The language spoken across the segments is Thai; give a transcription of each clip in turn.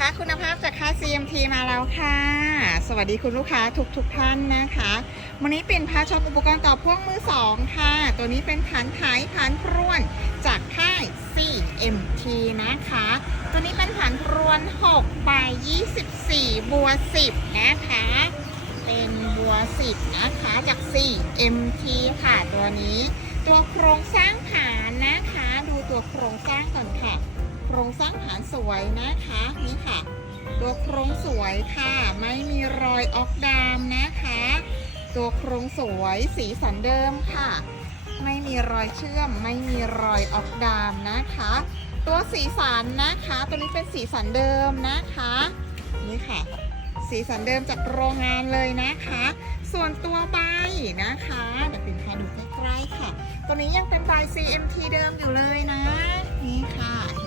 คุณภาพจากค่าย CMT มาแล้วค่ะ สวัสดีคุณลูกค้าทุกทุกท่านนะคะ วันนี้เป็นพาช็อปอุปกรณ์ต่อพ่วงมือสองค่ะ ตัวนี้เป็นฐานไถฐานพรวนจากค่าย CMT นะคะ ตัวนี้เป็นฐานพรวน 6by 24 บัว 10 นะคะ เป็นบัว 10 นะคะจาก CMT ค่ะตัวนี้ ตัวโครงสร้างฐานนะคะ ดูตัวโครงสร้างก่อนค่ะ ครงสร้างฐานสวยนะคะนี่ค่ะ ตัวโครงสวยค่ะ ไม่มีรอยออกดามนะคะ ตัวโครงสวยสีสันเดิมค่ะ ไม่มีรอยเชื่อม ไม่มีรอยออกดามนะคะ ตัวสีสันนะคะ ตัวนี้เป็นสีสันเดิมนะคะนี่ค่ะ สีสันเดิมจากโรงงานเลยนะคะ ส่วนตัวใบนะคะเดี๋ยวปิ่นพาดูใกล้ๆค่ะ ตัวนี้ยังเป็นใบ CMT เดิมอยู่เลยนะ นี่ค่ะ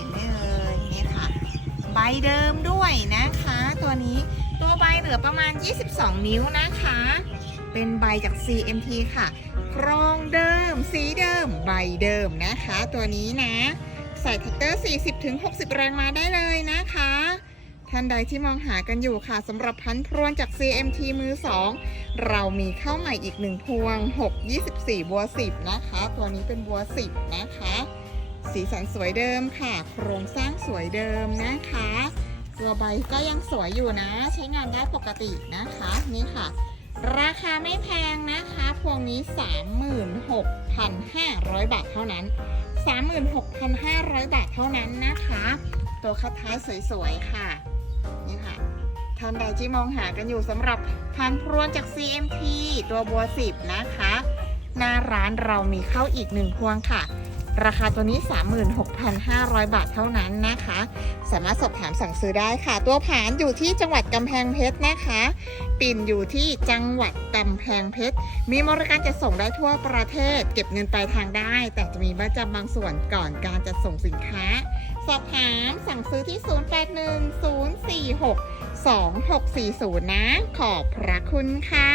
เดิมด้วยนะคะ ตัวนี้ตัวใบเหลือประมาณ 22 นิ้วนะคะ เป็นใบจาก CMT ค่ะกรองเดิม สีเดิม ใบเดิมนะคะ ตัวนี้นะ ใส่แท็กเตอร์ 40-60 แรงมาได้เลยนะคะท่านใดที่มองหากันอยู่ค่ะสำหรับพันธุ์พรวนจาก CMT มือ 2 เรามีเข้าใหม่อีกหนึ่งพวง 6 24 บัว 10 นะคะ ตัวนี้เป็นบัว 10 นะคะ สีสันสวยเดิมค่ะ โครงสร้างสวยเดิมนะคะ ตัวใบก็ยังสวยอยู่นะ ใช้งานได้ปกตินะคะนี่ค่ะ ราคาไม่แพงนะคะพวงนี้ 36,500 บาทเท่านั้น 36,500 บาทเท่านั้นนะคะ ตัวคัดท้ายสวยๆค่ะนี่ค่ะท่านใดที่มองหากันอยู่สำหรับพันพรวนจาก CMT ตัวบัว 10 นะคะ หน้าร้านเรามีเข้าอีกหนึ่งพวงค่ะ ราคาตัวนี้ 36,500 บาทเท่านั้นนะคะ สามารถสอบถามสั่งซื้อได้ค่ะ ตัวผานอยู่ที่จังหวัดกำแพงเพชรนะคะ ปิ่นอยู่ที่จังหวัดกำแพงเพชร มีบริการจะส่งได้ทั่วประเทศ เก็บเงินปลายทางได้ แต่จะมีบัตรจำบางส่วนก่อนการจะส่งสินค้า สอบถามสั่งซื้อที่ 081046 2640 นะ ขอบพระคุณค่ะ